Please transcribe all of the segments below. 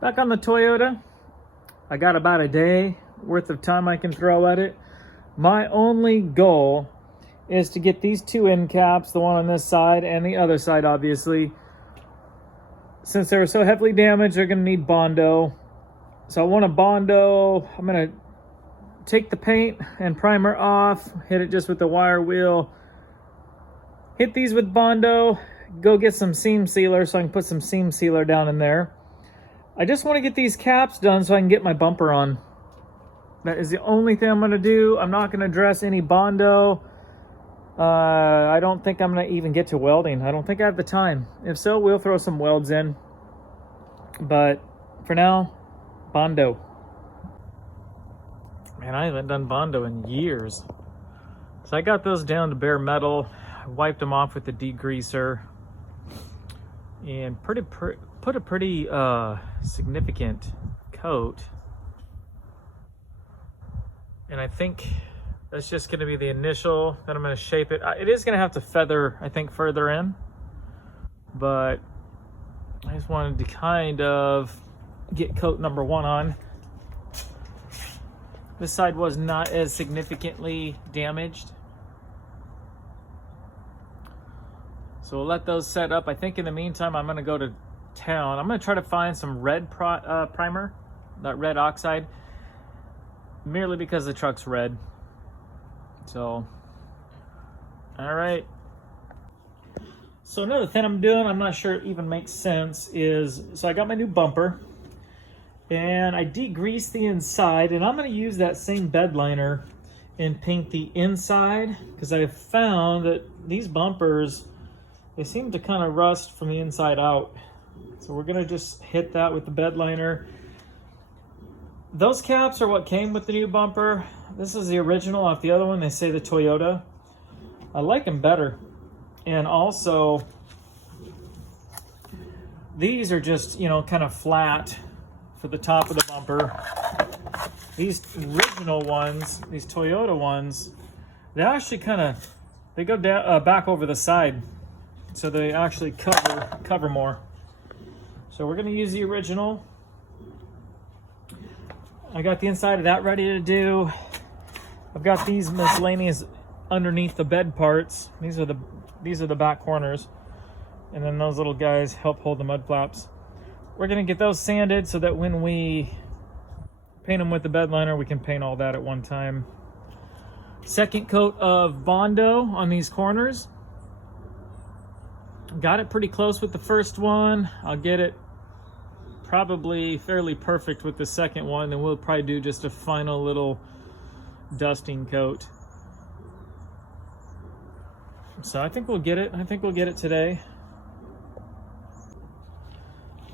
Back on the Toyota, I got about a day worth of time I can throw at it. My only goal is to get these two end caps, the one on this side and the other side, obviously. Since they were so heavily damaged, they're going to need Bondo. So I want a Bondo. I'm going to take the paint and primer off, hit it just with the wire wheel, hit these with Bondo, go get some seam sealer so I can put some seam sealer down in there. I just want to get these caps done so I can get my bumper on. That is the only thing I'm going to do. I'm not going to dress any Bondo. I don't think I'm going to even get to welding. I don't think I have the time. If so, we'll throw some welds in. But for now, Bondo. Man, I haven't done Bondo in years. So I got those down to bare metal. I wiped them off with the degreaser. And put a pretty significant coat. And I think that's just going to be the initial. Then I'm going to shape it. It is going to have to feather, I think, further in. But I just wanted to kind of get coat number one on. This side was not as significantly damaged. So we'll let those set up. I think in the meantime, I'm going to go to town. I'm going to try to find some red primer, that red oxide, merely because the truck's red. So, all right. So another thing I'm doing, I'm not sure it even makes sense, is, so I got my new bumper and I degreased the inside, and I'm going to use that same bed liner and paint the inside, because I have found that these bumpers, they seem to kind of rust from the inside out. So we're going to just hit that with the bed liner. Those caps are what came with the new bumper. This is the original. Off the other one, they say the Toyota. I like them better. And also, these are just, you know, kind of flat for the top of the bumper. These original ones, these Toyota ones, they actually kind of, they go down, back over the side. So they actually cover more. So we're going to use the original. I got the inside of that ready to do. I've got these miscellaneous underneath the bed parts. These are the back corners. And then those little guys help hold the mud flaps. We're going to get those sanded so that when we paint them with the bed liner, we can paint all that at one time. Second coat of Bondo on these corners. Got it pretty close with the first one. I'll get it probably fairly perfect with the second one, then we'll probably do just a final little dusting coat. So I think we'll get it. I think we'll get it today.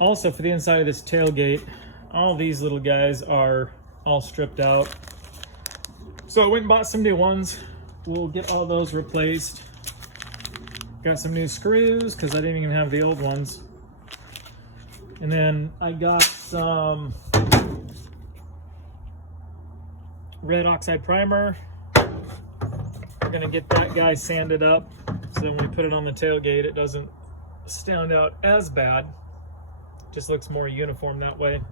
Also, for the inside of this tailgate, all these little guys are all stripped out. So I went and bought some new ones. We'll get all those replaced. Got some new screws because I didn't even have the old ones. And then I got some red oxide primer. We're gonna get that guy sanded up so when we put it on the tailgate, it doesn't stand out as bad. Just looks more uniform that way.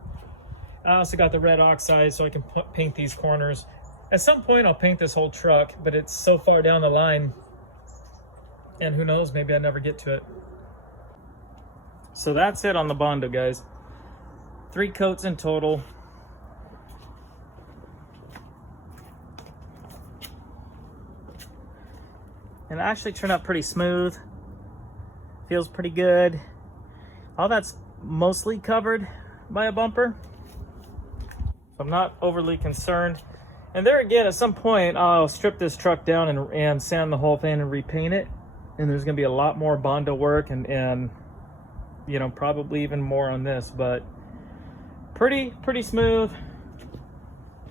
I also got the red oxide so I can paint these corners. At some point I'll paint this whole truck, but it's so far down the line, and who knows, maybe I never get to it. So that's it on the Bondo, guys. 3 coats in total. And it actually turned out pretty smooth. Feels pretty good. All that's mostly covered by a bumper, so I'm not overly concerned. And there again, at some point, I'll strip this truck down and sand the whole thing and repaint it. And there's going to be a lot more Bondo work and you know, probably even more on this, but pretty smooth.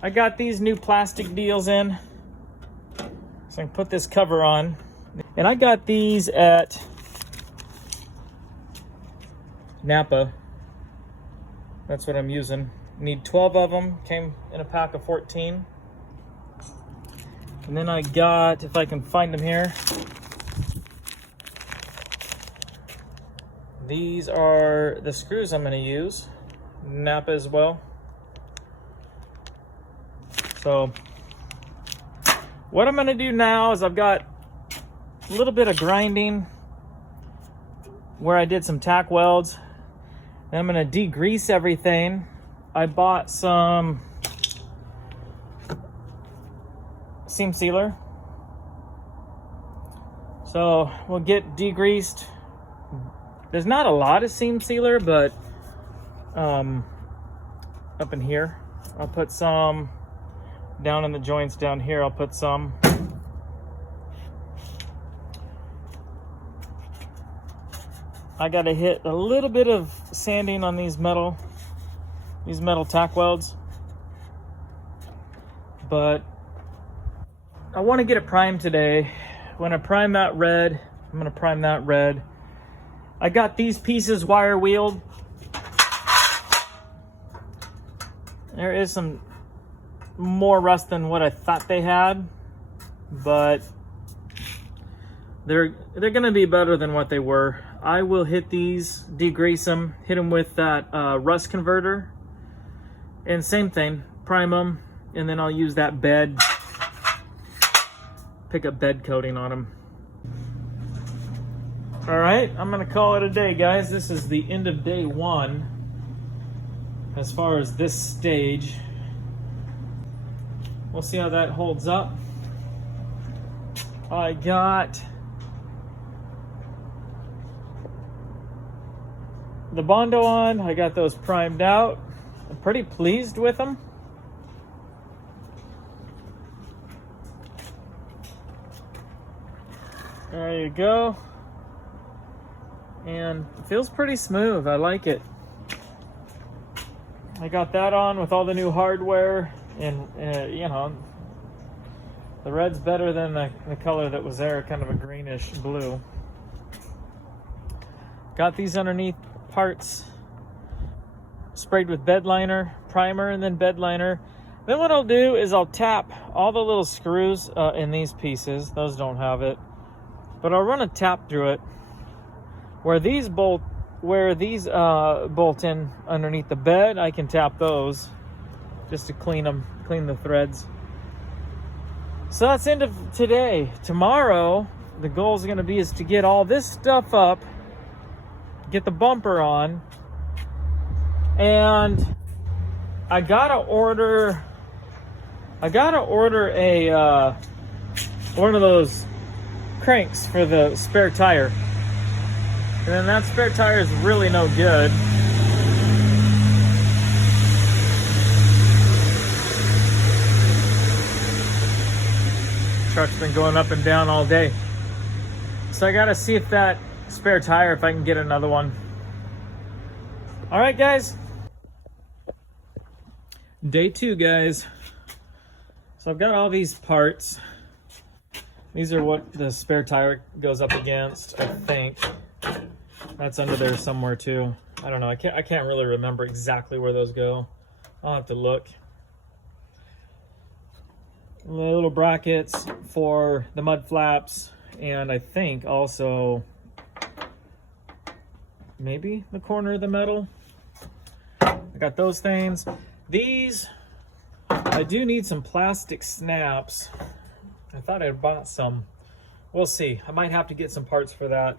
I got these new plastic deals in, so I can put this cover on. And I got these at Napa. That's what I'm using. Need 12 of them. Came in a pack of 14. And then I got, if I can find them here, these are the screws I'm going to use. Napa as well. So what I'm gonna do now is I've got a little bit of grinding where I did some tack welds. And I'm gonna degrease everything. I bought some seam sealer. So we'll get degreased. There's not a lot of seam sealer, but up in here, I'll put some down in the joints down here. I'll put some. I gotta hit a little bit of sanding on these metal tack welds, but I want to get it primed today. When I prime that red, I'm gonna prime that red. I got these pieces wire wheeled. There is some more rust than what I thought they had, but they're gonna be better than what they were. I will hit these, degrease them, hit them with that rust converter, and same thing, prime them, and then I'll use that bed, pick up bed coating on them. All right, I'm gonna call it a day, guys. This is the end of day one as far as this stage. We'll see how that holds up. I got the Bondo on. I got those primed out. I'm pretty pleased with them. There you go. And it feels pretty smooth. I like it. I got that on with all the new hardware, and you know, the red's better than the color that was there, kind of a greenish blue. Got these underneath parts sprayed with bed liner, primer, and then bed liner. Then what I'll do is I'll tap all the little screws in these pieces. Those don't have it, but I'll run a tap through it where these bolt in underneath the bed. I can tap those just to clean the threads. So that's the end of today. Tomorrow the goal is going to be to get all this stuff up, get the bumper on, and I gotta order a one of those cranks for the spare tire. And then that spare tire is really no good. Truck's been going up and down all day. So I gotta see if that spare tire, if I can get another one. All right, guys. Day two, guys. So I've got all these parts. These are what the spare tire goes up against, I think. That's under there somewhere too. I don't know. I can't really remember exactly where those go. I'll have to look. Little brackets for the mud flaps, and I think also maybe the corner of the metal. I got those things. These, I do need some plastic snaps. I thought I bought some. We'll see. I might have to get some parts for that.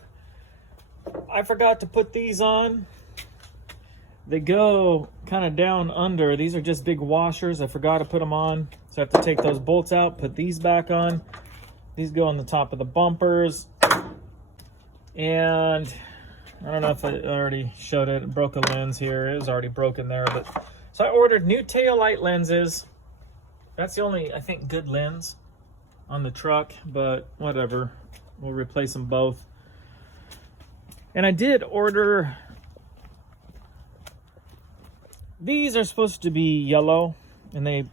I forgot to put these on. They go kind of down under. These are just big washers. I forgot to put them on. So I have to take those bolts out, put these back on. These go on the top of the bumpers. And I don't know if I already showed it. It broke a lens here. It was already broken there. But so I ordered new tail light lenses. That's the only, I think, good lens on the truck, but whatever. We'll replace them both. And I did order, these are supposed to be yellow, and they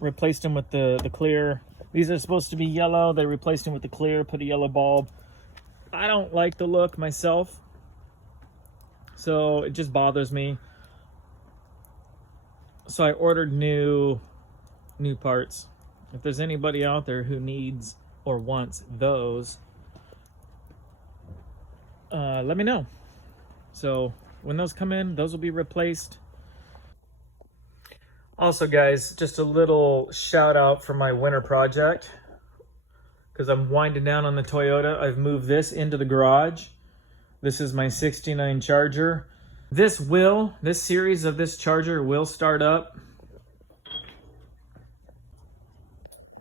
replaced them with the clear. These are supposed to be yellow, they replaced them with the clear, put a yellow bulb. I don't like the look myself, so it just bothers me. So I ordered new parts. If there's anybody out there who needs or wants those, let me know. So when those come in, those will be replaced. Also, guys, just a little shout out for my winter project, because I'm winding down on the Toyota. I've moved this into the garage. This is my 69 Charger. This series of this Charger will start up.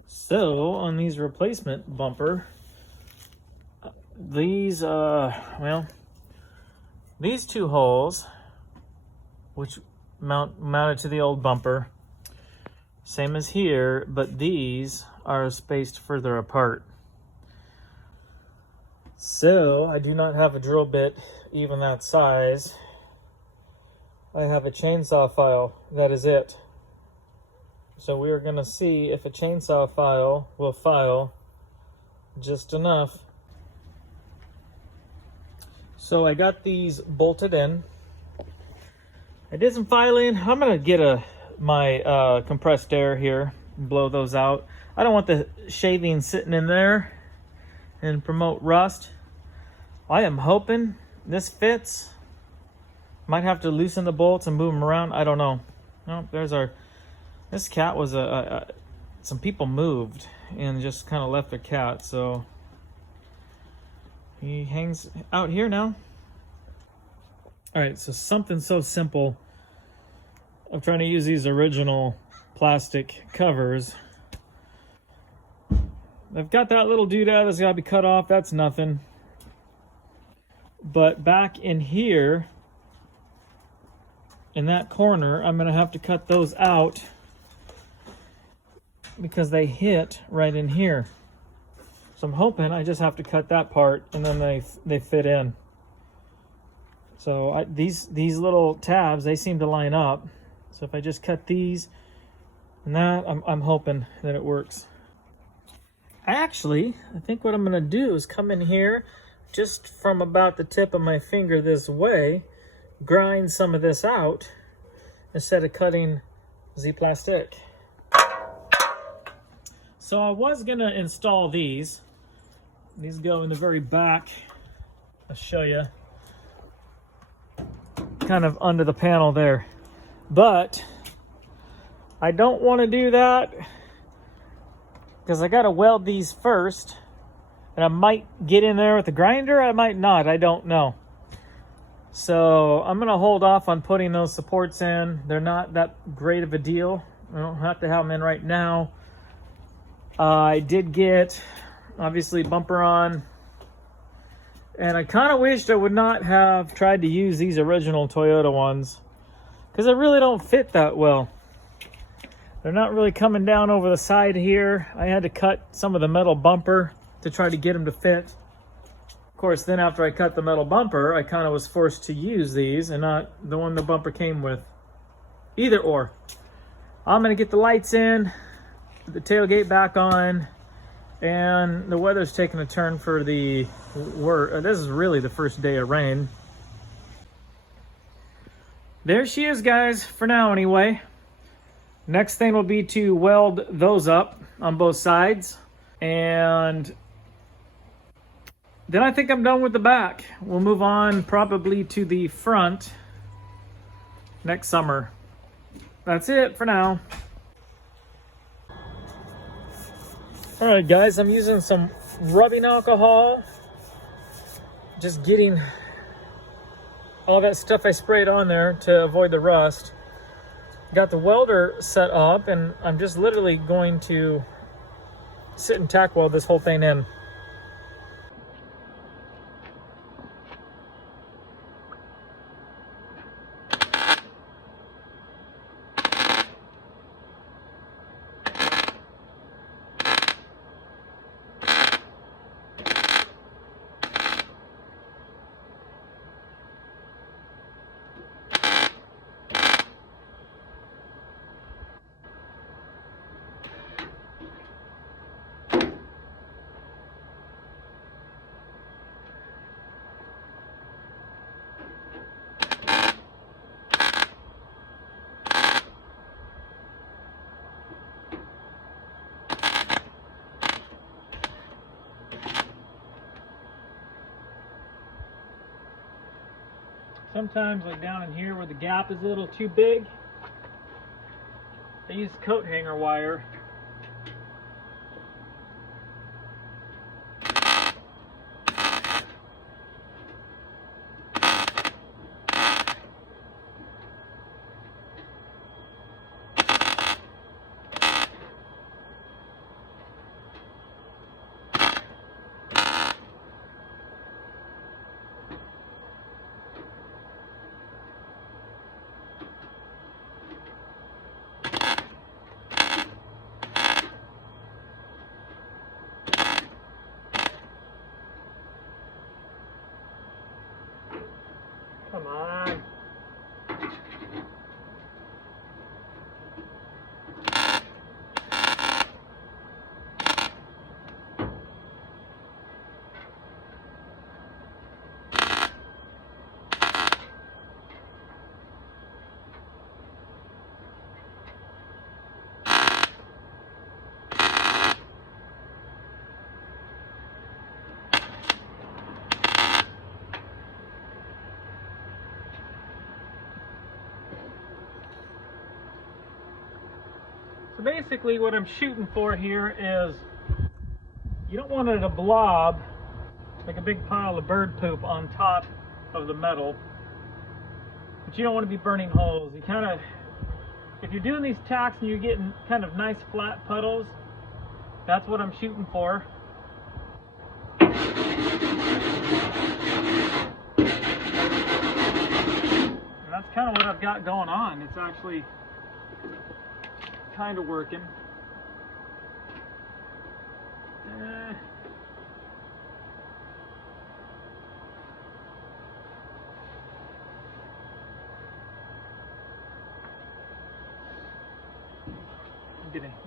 So on these replacement bumper, these these two holes, which mounted to the old bumper, same as here, but these are spaced further apart. So I do not have a drill bit even that size. I have a chainsaw file. That is it. So we are going to see if a chainsaw file will file just enough. So I got these bolted in. I did some filing. I'm going to get my compressed air here, blow those out. I don't want the shavings sitting in there and promote rust. I am hoping this fits. Might have to loosen the bolts and move them around. I don't know. No, there's our... This cat was some people moved and just kind of left their cat, so he hangs out here now. All right, so something so simple. I'm trying to use these original plastic covers. I've got that little doodad that's got to be cut off. That's nothing. But back in here, in that corner, I'm going to have to cut those out because they hit right in here. So I'm hoping I just have to cut that part and then they fit in. So these little tabs, they seem to line up. So if I just cut these and that, I'm hoping that it works. I think what I'm going to do is come in here just from about the tip of my finger this way, grind some of this out instead of cutting Z-plastic. So I was going to install these. These go in the very back. I'll show you. Kind of under the panel there. But I don't want to do that because I got to weld these first. And I might get in there with the grinder, I might not, I don't know. So I'm going to hold off on putting those supports in. They're not that great of a deal. I don't have to have them in right now. I did get, obviously, bumper on. And I kind of wished I would not have tried to use these original Toyota ones, because they really don't fit that well. They're not really coming down over the side here. I had to cut some of the metal bumper to try to get them to fit. Of course, then after I cut the metal bumper, I kind of was forced to use these and not the one the bumper came with. Either or. I'm going to get the lights in, the tailgate back on, and the weather's taking a turn for the work. This is really the first day of rain. There she is, guys, for now anyway. Next thing will be to weld those up on both sides, and then I think I'm done with the back. We'll move on probably to the front next summer. That's it for now. All right, guys, I'm using some rubbing alcohol. Just getting all that stuff I sprayed on there to avoid the rust. Got the welder set up, and I'm just literally going to sit and tack weld this whole thing in. Sometimes, like down in here where the gap is a little too big, I use coat hanger wire. Come on. So basically what I'm shooting for here is, you don't want it to blob like a big pile of bird poop on top of the metal, but you don't want to be burning holes. You kind of, if you're doing these tacks and you're getting kind of nice flat puddles, that's what I'm shooting for. And that's kind of what I've got going on. It's actually kind of working.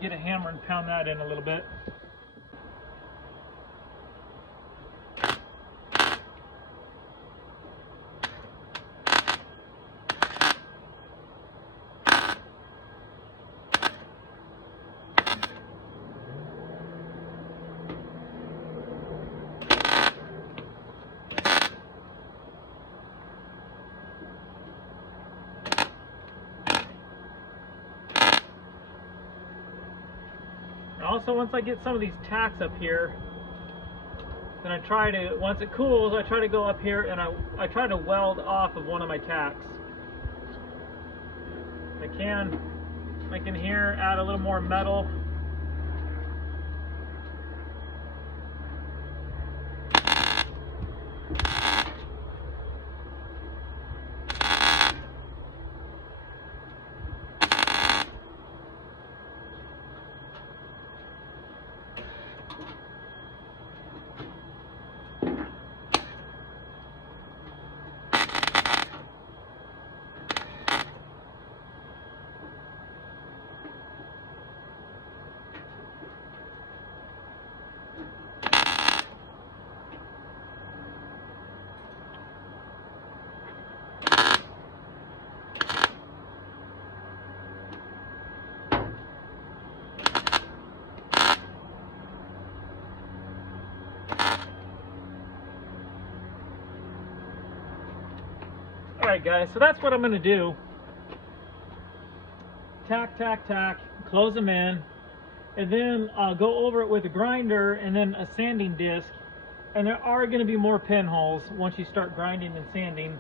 Get a hammer and pound that in a little bit. Also, once I get some of these tacks up here, then I try to, once it cools, I try to go up here and I try to weld off of one of my tacks. I can here add a little more metal. Alright guys, so that's what I'm going to do. Tack, tack, tack, close them in, and then I'll go over it with a grinder and then a sanding disc. And there are going to be more pinholes once you start grinding and sanding.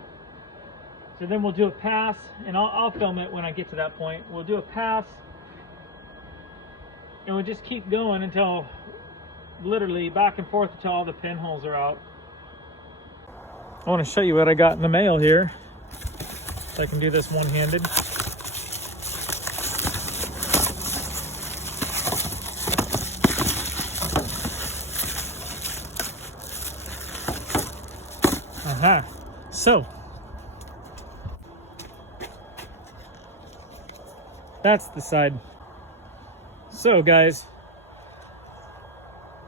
So then we'll do a pass, and I'll film it when I get to that point. We'll do a pass, and we'll just keep going until, literally back and forth until all the pinholes are out. I want to show you what I got in the mail here. So I can do this one-handed. So that's the side. So guys,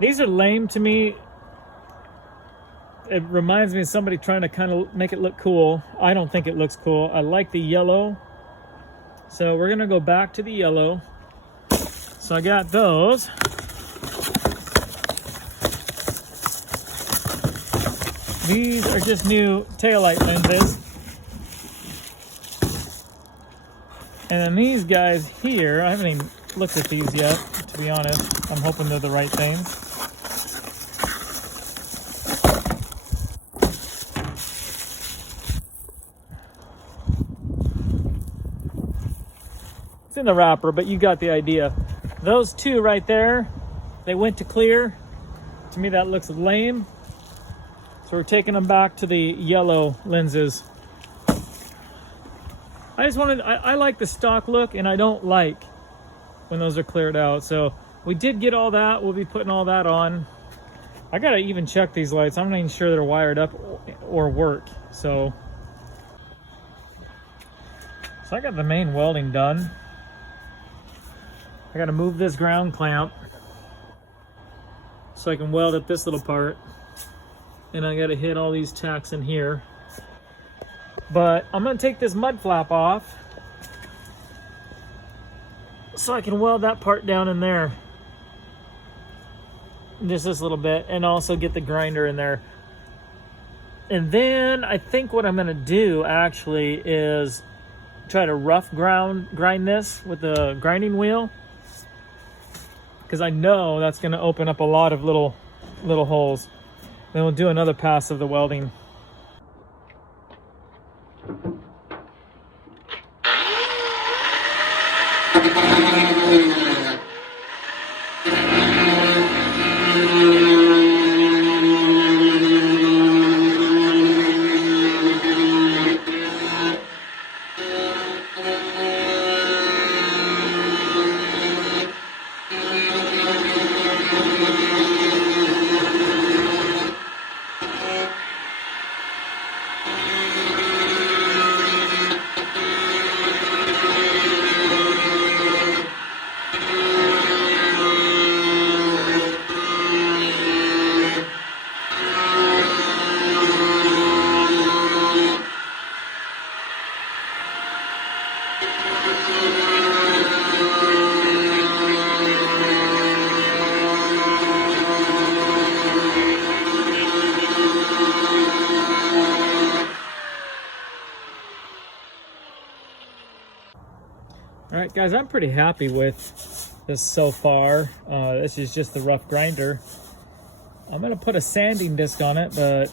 these are lame to me. It reminds me of somebody trying to kind of make it look cool. I don't think it looks cool. I like the yellow. So we're gonna go back to the yellow. So I got those. These are just new taillight lenses. And then these guys here, I haven't even looked at these yet, to be honest. I'm hoping they're the right things. It's in the wrapper, but you got the idea. Those two right there, they went to clear. To me, that looks lame. So we're taking them back to the yellow lenses. I like the stock look, and I don't like when those are cleared out. So we did get all that. We'll be putting all that on. I gotta even check these lights. I'm not even sure they're wired up or work. So I got the main welding done. I gotta move this ground clamp so I can weld up this little part. And I gotta hit all these tacks in here. But I'm gonna take this mud flap off so I can weld that part down in there. Just this little bit, and also get the grinder in there. And then I think what I'm gonna do actually is try to rough grind this with the grinding wheel, because I know that's gonna open up a lot of little holes. Then we'll do another pass of the welding. All right, guys, I'm pretty happy with this so far. This is just the rough grinder. I'm gonna put a sanding disc on it, but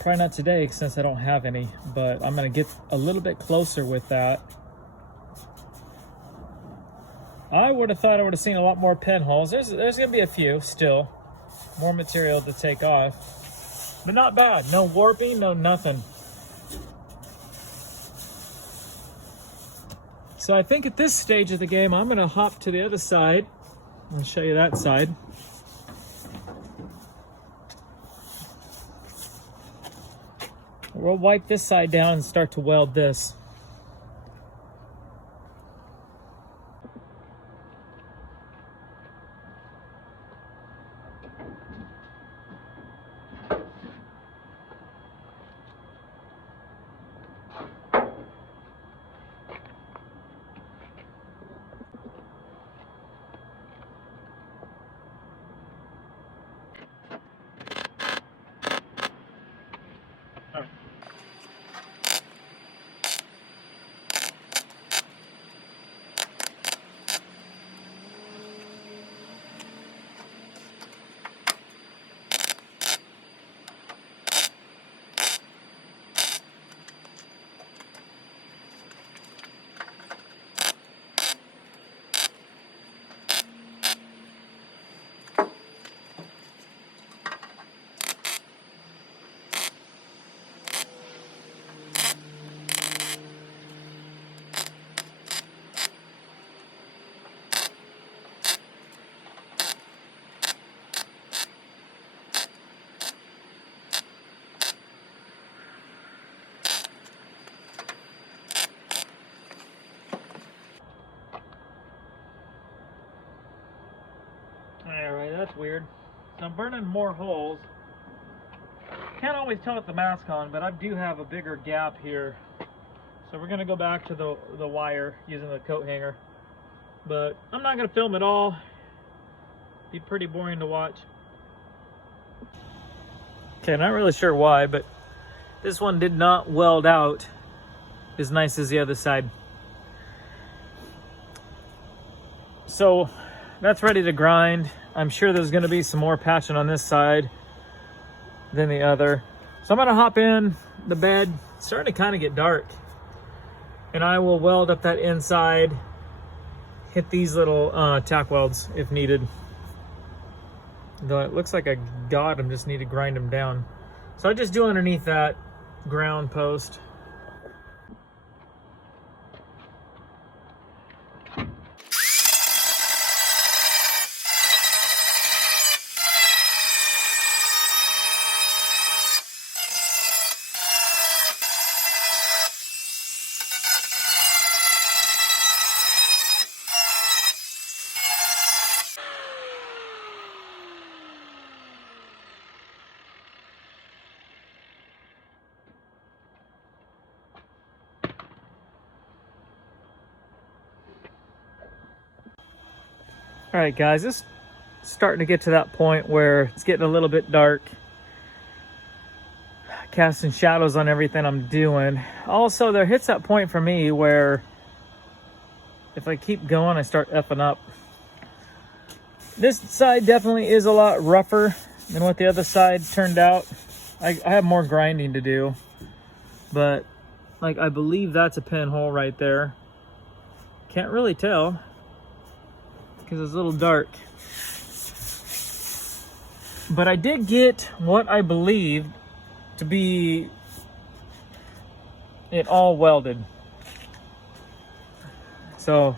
probably not today since I don't have any, but I'm gonna get a little bit closer with that. I would have thought I would have seen a lot more pinholes. There's gonna be a few still, more material to take off, but not bad. No warping, no nothing. So I think at this stage of the game, I'm gonna hop to the other side. I'll show you that side. We'll wipe this side down and start to weld this. Alright, that's weird. So I'm burning more holes. Can't always tell with the mask on, but I do have a bigger gap here. So we're gonna go back to the wire using the coat hanger. But I'm not gonna film it all. Be pretty boring to watch. Okay, not really sure why, but this one did not weld out as nice as the other side. So that's ready to grind. I'm sure there's going to be some more patching on this side than the other. So I'm going to hop in the bed. It's starting to kind of get dark. And I will weld up that inside, hit these little tack welds if needed. Though it looks like I got them, just need to grind them down. So I just do underneath that ground post. All right, guys, it's starting to get to that point where it's getting a little bit dark, casting shadows on everything I'm doing. Also, there hits that point for me where if I keep going, I start effing up. This side definitely is a lot rougher than what the other side turned out. I have more grinding to do, but like I believe that's a pinhole right there. Can't really tell because it's a little dark. But I did get what I believe to be it all welded. So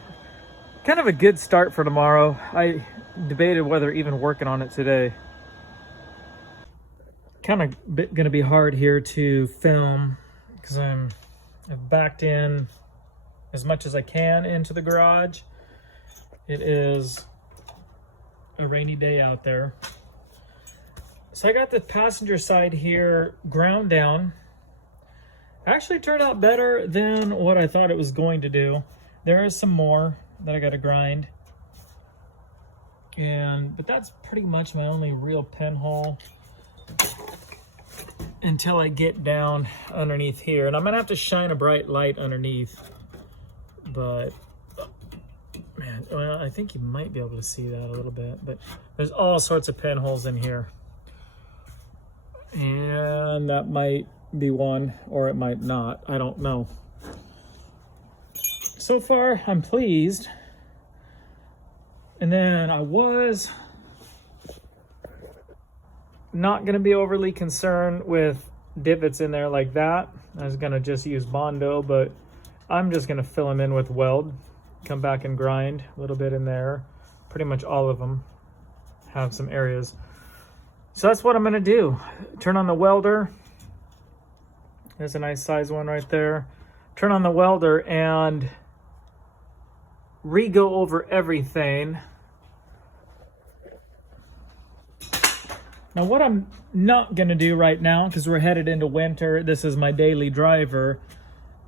kind of a good start for tomorrow. I debated whether even working on it today. Kind of gonna be hard here to film because I've backed in as much as I can into the garage. It is a rainy day out there. So I got the passenger side here ground down. Actually turned out better than what I thought it was going to do. There is some more that I got to grind. But that's pretty much my only real pinhole until I get down underneath here. And I'm gonna have to shine a bright light underneath. But man, well, I think you might be able to see that a little bit, but there's all sorts of pinholes in here. And that might be one, or it might not. I don't know. So far, I'm pleased. And then I was not going to be overly concerned with divots in there like that. I was going to just use Bondo, but I'm just going to fill them in with weld. Come back and grind a little bit in there. Pretty much all of them have some areas. So that's what I'm going to do. Turn on the welder. There's a nice size one right there. Turn on the welder and re-go over everything. Now what I'm not going to do right now, because we're headed into winter, this is my daily driver,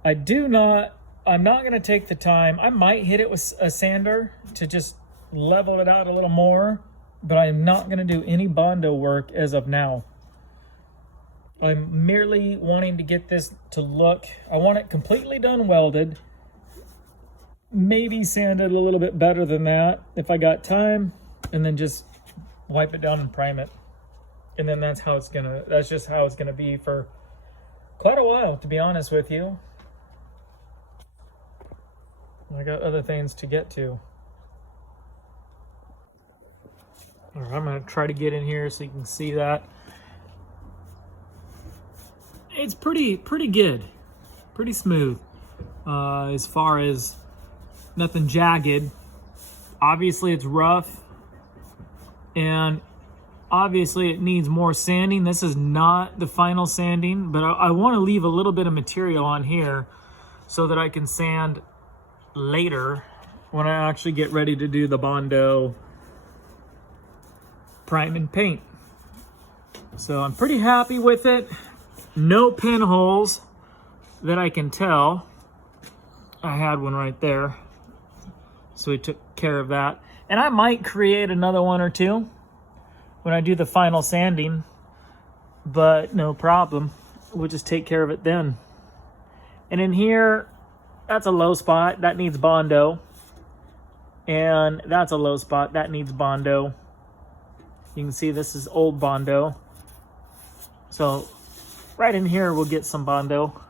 I'm not going to take the time. I might hit it with a sander to just level it out a little more, but I am not going to do any Bondo work as of now. I'm merely wanting to get this to look, I want it completely done welded, maybe sanded a little bit better than that if I got time, and then just wipe it down and prime it. And then that's just how it's gonna be for quite a while, to be honest with you. I got other things to get to. All right, I'm gonna try to get in here so you can see that. It's pretty good, pretty smooth. As far as nothing jagged. Obviously it's rough, and obviously it needs more sanding. This is not the final sanding, but I want to leave a little bit of material on here so that I can sand later when I actually get ready to do the Bondo prime and paint. So I'm pretty happy with it. No pinholes that I can tell. I had one right there, so we took care of that. And I might create another one or two when I do the final sanding, but no problem. We'll just take care of it then. And in here, that's a low spot. That needs Bondo. And that's a low spot. That needs Bondo. You can see this is old Bondo. So right in here, we'll get some Bondo.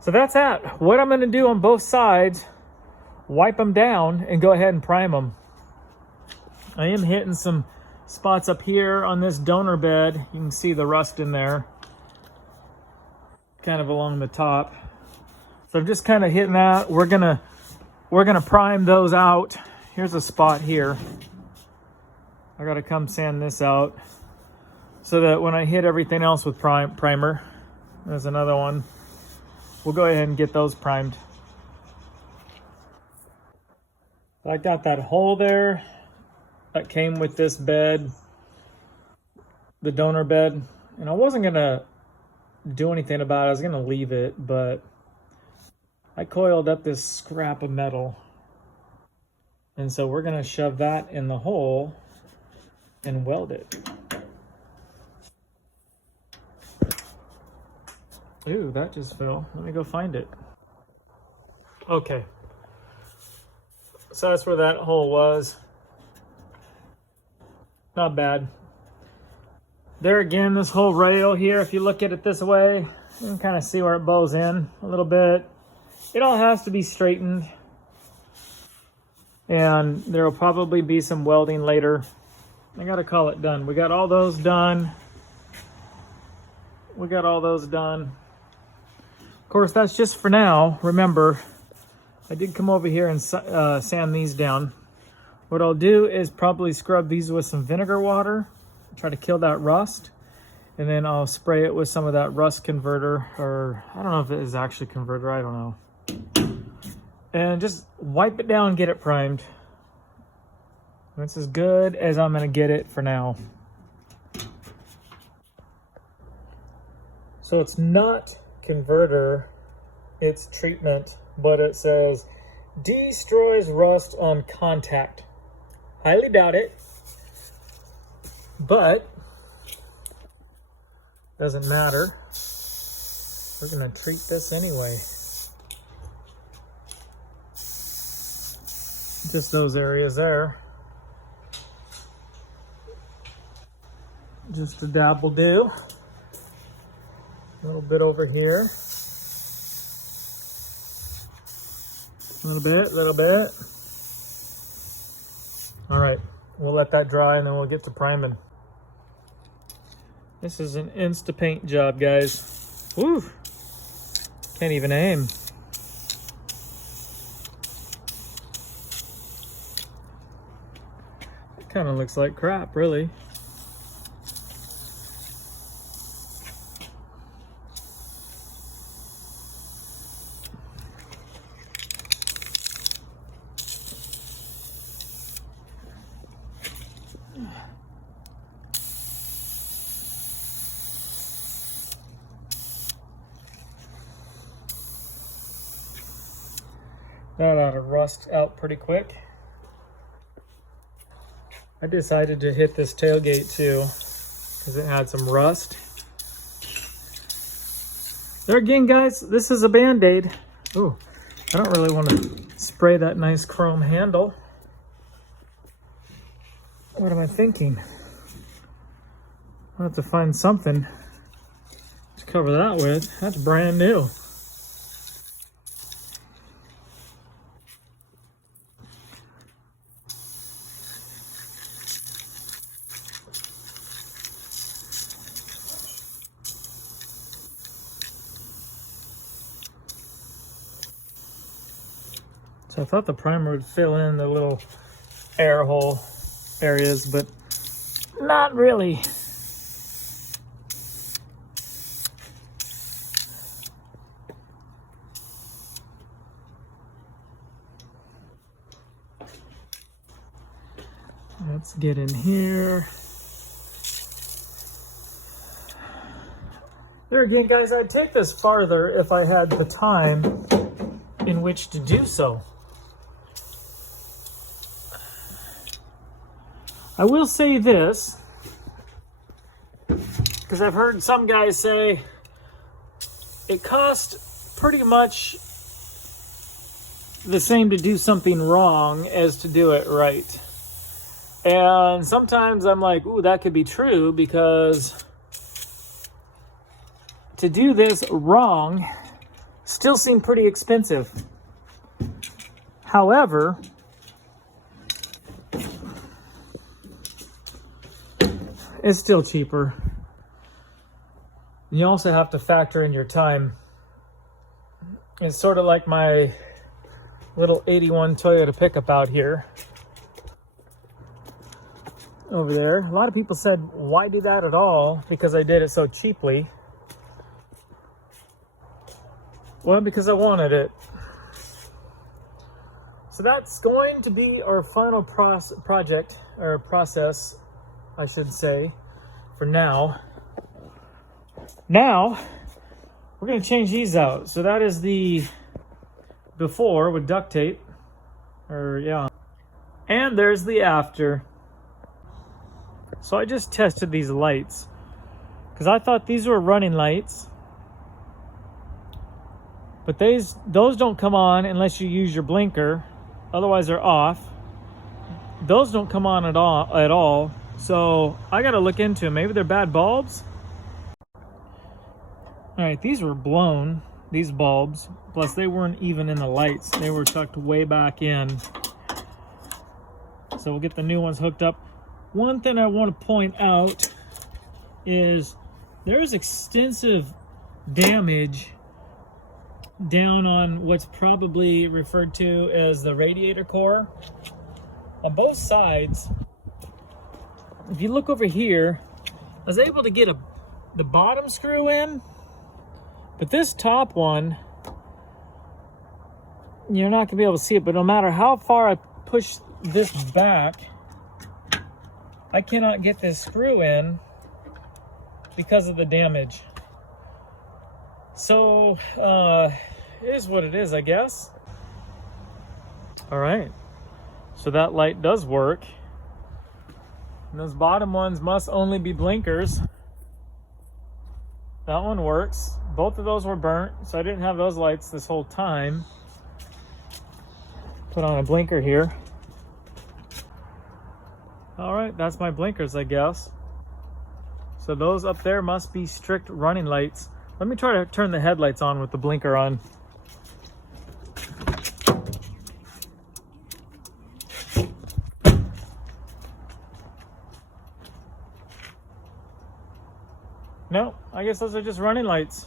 So that's that. What I'm going to do on both sides, wipe them down and go ahead and prime them. I am hitting some spots up here on this donor bed. You can see the rust in there, kind of along the top. So I'm just kind of hitting that. We're gonna prime those out. Here's a spot here. I gotta come sand this out so that when I hit everything else with primer, there's another one. We'll go ahead and get those primed. I got that hole there that came with this bed, the donor bed, and I wasn't gonna do anything about it. I was gonna leave it, but I coiled up this scrap of metal, and so we're gonna shove that in the hole and weld it. Ooh, that just fell. Let me go find it. Okay, so that's where that hole was. Not bad. There again, this whole rail here, if you look at it this way, you can kind of see where it bows in a little bit. It all has to be straightened. And there will probably be some welding later. I gotta call it done. We got all those done. We got all those done. Of course, that's just for now. Remember, I did come over here and sand these down. What I'll do is probably scrub these with some vinegar water, try to kill that rust, and then I'll spray it with some of that rust converter, or I don't know if it is actually converter, I don't know. And just wipe it down and get it primed. That's as good as I'm gonna get it for now. So it's not converter, it's treatment, but it says destroys rust on contact. Highly doubt it, but doesn't matter. We're gonna treat this anyway. Just those areas there. Just a dab will do. A little bit over here. A little bit. All right, we'll let that dry and then we'll get to priming. This is an Insta-Paint job, guys. Woo! Can't even aim. It kind of looks like crap, really. That ought to rust out pretty quick. I decided to hit this tailgate too because it had some rust. There again, guys, this is a Band-Aid. Ooh, I don't really want to spray that nice chrome handle. What am I thinking? I'll have to find something to cover that with. That's brand new. So I thought the primer would fill in the little air hole areas, but not really. Let's get in here. There again, guys, I'd take this farther if I had the time in which to do so. I will say this, because I've heard some guys say, it costs pretty much the same to do something wrong as to do it right. And sometimes I'm like, ooh, that could be true, because to do this wrong still seemed pretty expensive. However, it's still cheaper. You also have to factor in your time. It's sort of like my little 81 Toyota pickup out here. Over there. A lot of people said, why do that at all? Because I did it so cheaply. Well, because I wanted it. So that's going to be our final project, or process, I should say, for now. Now, we're going to change these out. So that is the before with duct tape. And there's the after. So I just tested these lights, because I thought these were running lights. But those don't come on unless you use your blinker. Otherwise they're off. Those don't come on at all. So I got to look into them. Maybe they're bad bulbs. All right, these were blown, these bulbs. Plus they weren't even in the lights. They were tucked way back in. So we'll get the new ones hooked up. One thing I want to point out is there's extensive damage down on what's probably referred to as the radiator core on both sides. If you look over here, I was able to get the bottom screw in, but this top one, you're not gonna be able to see it, but no matter how far I push this back, I cannot get this screw in because of the damage. So, it is what it is, I guess. All right, so that light does work. And those bottom ones must only be blinkers. That one works. Both of those were burnt, so I didn't have those lights this whole time. Put on a blinker here. All right, that's my blinkers, I guess. So those up there must be strict running lights. Let me try to turn the headlights on with the blinker on. No, I guess those are just running lights.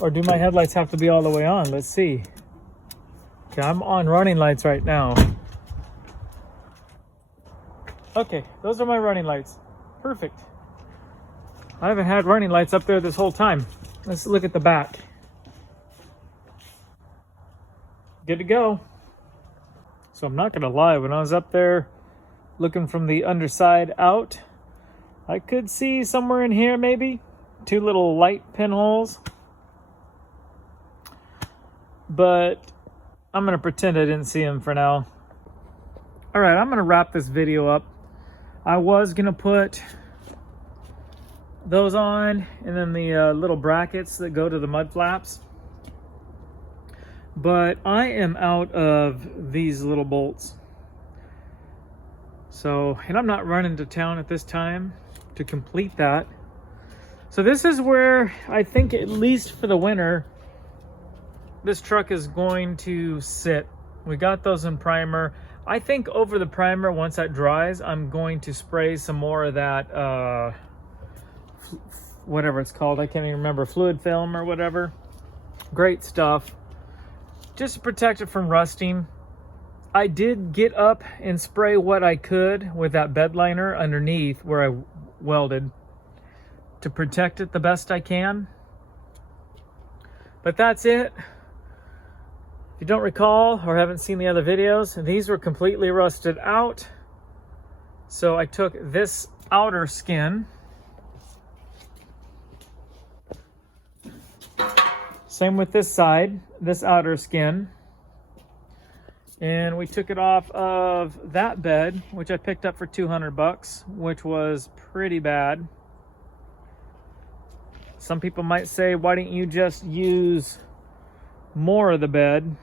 Or do my headlights have to be all the way on? Let's see. Okay, I'm on running lights right now. Okay, those are my running lights. Perfect. I haven't had running lights up there this whole time. Let's look at the back. Good to go. So I'm not gonna lie, when I was up there looking from the underside out, I could see somewhere in here maybe 2 little light pinholes. But I'm gonna pretend I didn't see them for now. All right, I'm gonna wrap this video up. I was gonna put those on, and then the little brackets that go to the mud flaps. But I am out of these little bolts. So, and I'm not running to town at this time to complete that. So this is where I think, at least for the winter, this truck is going to sit. We got those in primer. I think over the primer, once that dries, I'm going to spray some more of that, whatever it's called. I can't even remember, fluid film or whatever. Great stuff. Just to protect it from rusting. I did get up and spray what I could with that bed liner underneath where I welded to protect it the best I can. But that's it. If you don't recall or haven't seen the other videos, these were completely rusted out. So I took this outer skin, same with this side, this outer skin, and we took it off of that bed, which I picked up for 200 bucks, which was pretty bad. Some people might say, why didn't you just use more of the bed?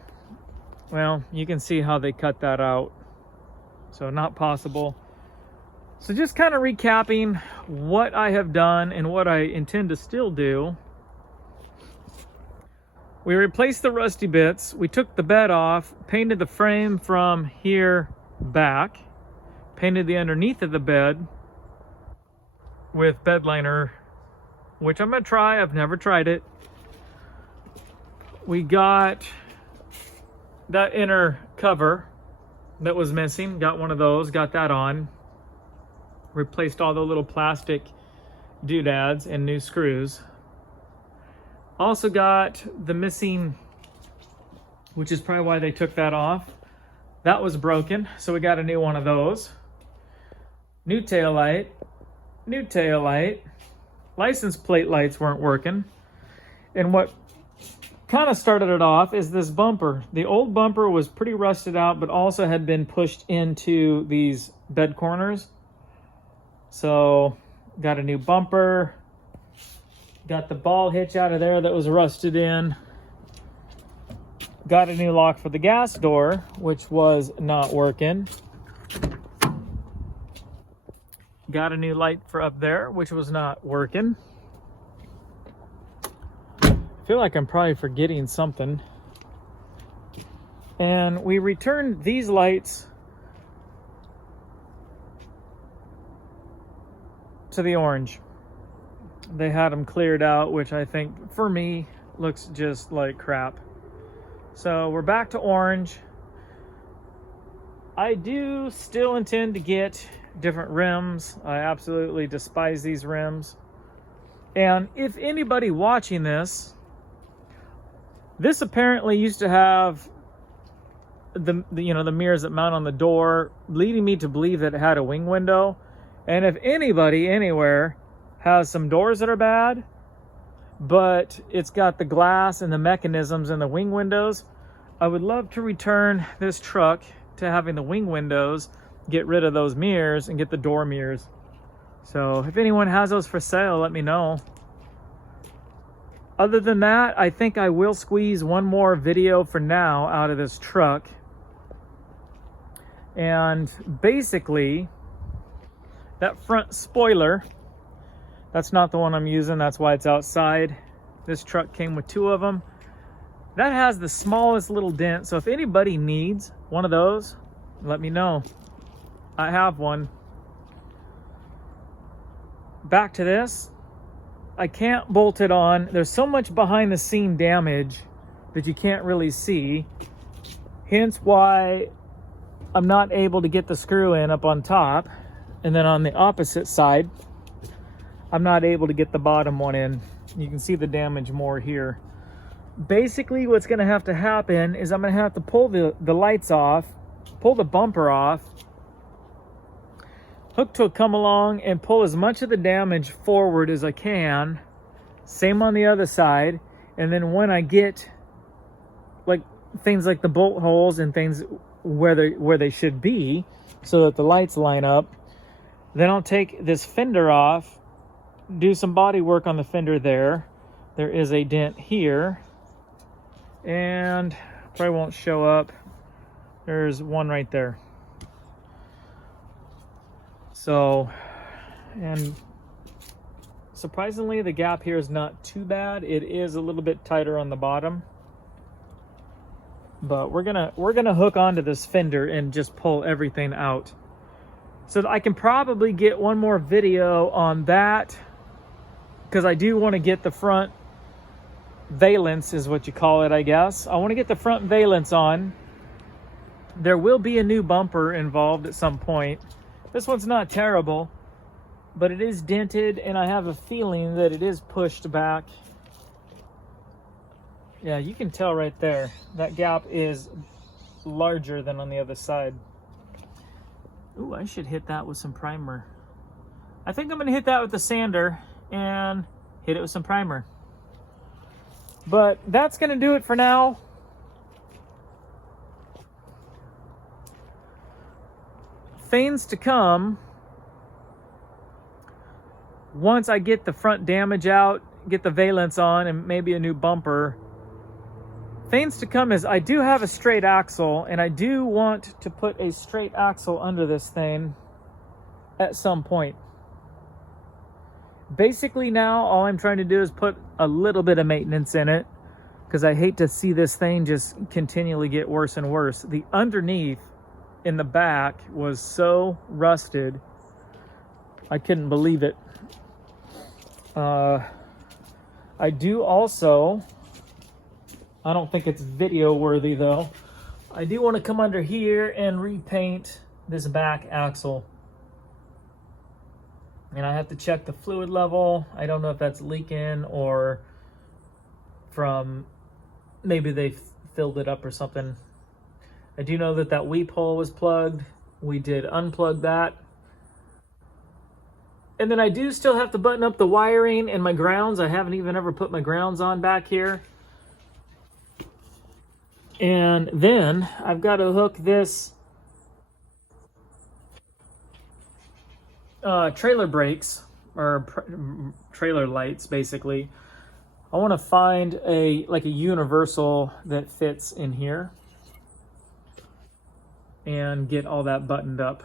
Well, you can see how they cut that out. So not possible. So just kind of recapping what I have done and what I intend to still do. We replaced the rusty bits. We took the bed off, painted the frame from here back, painted the underneath of the bed with bed liner, which I'm gonna try. I've never tried it. We got that inner cover that was missing, got one of those, got that on. Replaced all the little plastic doodads and new screws. Also got the missing, which is probably why they took that off. That was broken, so we got a new one of those. New tail light, new tail light. License plate lights weren't working. And what kind of started it off is this bumper. The old bumper was pretty rusted out, but also had been pushed into these bed corners. So got a new bumper, got the ball hitch out of there that was rusted in, got a new lock for the gas door, which was not working, got a new light for up there, which was not working. I feel like I'm probably forgetting something. And we returned these lights to the orange. They had them cleared out, which I think for me looks just like crap. So we're back to orange. I do still intend to get different rims. I absolutely despise these rims. And if anybody watching this apparently used to have the mirrors that mount on the door, leading me to believe that it had a wing window. And if anybody anywhere has some doors that are bad, but it's got the glass and the mechanisms and the wing windows, I would love to return this truck to having the wing windows, get rid of those mirrors, and get the door mirrors. So if anyone has those for sale, let me know. Other than that, I think I will squeeze one more video for now out of this truck. And basically, that front spoiler, that's not the one I'm using. That's why it's outside. This truck came with two of them. That has the smallest little dent. So if anybody needs one of those, let me know. I have one. Back to this. I can't bolt it on. There's so much behind the scene damage that you can't really see. Hence why I'm not able to get the screw in up on top. And then on the opposite side, I'm not able to get the bottom one in. You can see the damage more here. Basically, what's going to have to happen is I'm going to have to pull the lights off, pull the bumper off, hook to a come along, and pull as much of the damage forward as I can. Same on the other side. And then when I get like things like the bolt holes and things where they should be, so that the lights line up, then I'll take this fender off, do some body work on the fender there. There is a dent here, and probably won't show up. There's one right there. So, and surprisingly, the gap here is not too bad. It is a little bit tighter on the bottom, but we're gonna hook onto this fender and just pull everything out. So I can probably get one more video on that, because I do want to get the front valence, is what you call it, I guess. I want to get the front valence on. There will be a new bumper involved at some point. This one's not terrible, but it is dented, and I have a feeling that it is pushed back. Yeah, you can tell right there. That gap is larger than on the other side. Ooh, I should hit that with some primer. I think I'm going to hit that with the sander and hit it with some primer. But that's going to do it for now. Things to come. Once I get the front damage out, get the valence on and maybe a new bumper. Things to come is I do have a straight axle, and I do want to put a straight axle under this thing at some point. Basically now, all I'm trying to do is put a little bit of maintenance in it, because I hate to see this thing just continually get worse and worse. The underneath in the back was so rusted, I couldn't believe it. I do also, I don't think it's video worthy though, I do want to come under here and repaint this back axle. And I have to check the fluid level. I don't know if that's leaking or from maybe they filled it up or something. I do know that that weep hole was plugged. We did unplug that. And then I do still have to button up the wiring and my grounds. I haven't even ever put my grounds on back here. And then I've got to hook this trailer brakes, or trailer lights basically. I want to find a universal that fits in here and get all that buttoned up.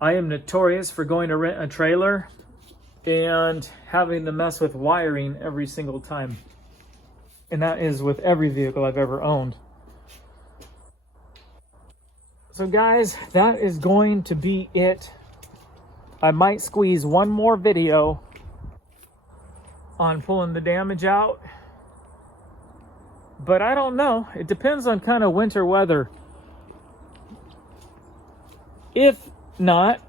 I am notorious for going to rent a trailer and having to mess with wiring every single time. And that is with every vehicle I've ever owned. So guys, that is going to be it. I might squeeze one more video on pulling the damage out, but I don't know. It depends on kind of winter weather. If not,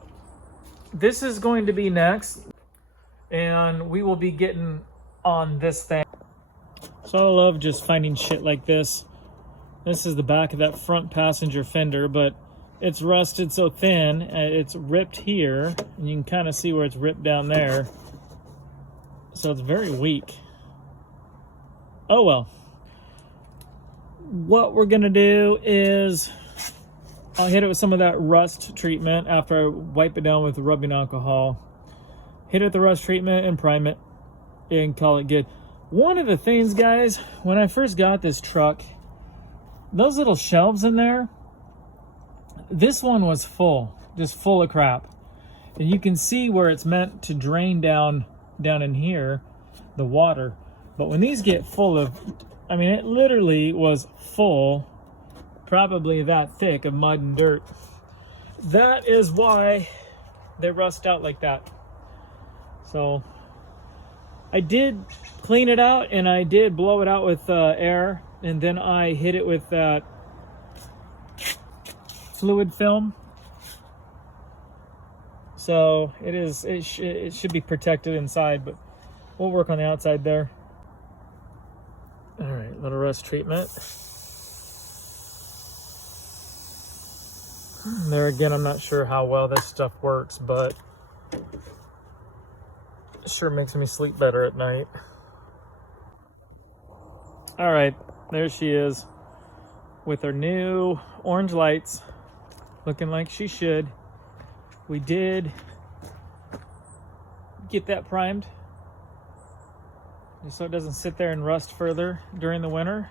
this is going to be next, and we will be getting on this thing. So I love just finding shit like this. This is the back of that front passenger fender, but it's rusted so thin, it's ripped here, and you can kind of see where it's ripped down there. So it's very weak. Oh well. What we're gonna do is I'll hit it with some of that rust treatment after I wipe it down with rubbing alcohol. Hit it with the rust treatment and prime it and call it good. One of the things, guys, when I first got this truck, those little shelves in there, this one was full, just full of crap. And you can see where it's meant to drain down in here, the water. But when these get full of, I mean, it literally was full, probably that thick of mud and dirt. That is why they rust out like that. So I did clean it out, and I did blow it out with air, and then I hit it with that fluid film. So it should be protected inside, but we'll work on the outside there. All right, little rust treatment. There again, I'm not sure how well this stuff works, but it sure makes me sleep better at night. All right, there she is with her new orange lights, looking like she should. We did get that primed just so it doesn't sit there and rust further during the winter.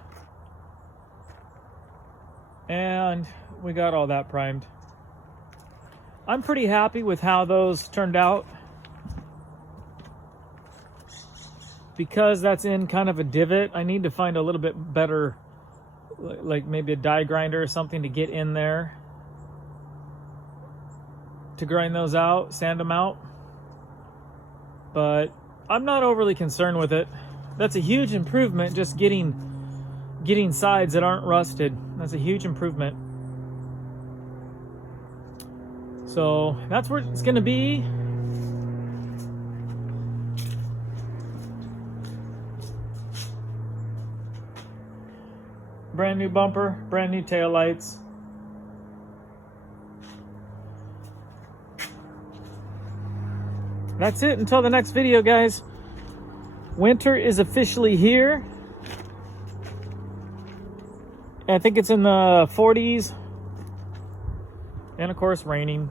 And we got all that primed. I'm pretty happy with how those turned out, because that's in kind of a divot. I need to find a little bit better, like maybe a die grinder or something to get in there to grind those out, sand them out. But I'm not overly concerned with it. That's a huge improvement, just getting sides that aren't rusted. That's a huge improvement. So that's where it's gonna be. Brand new bumper, brand new tail lights. That's it until the next video, guys. Winter is officially here. I think it's in the 40s. And of course, raining.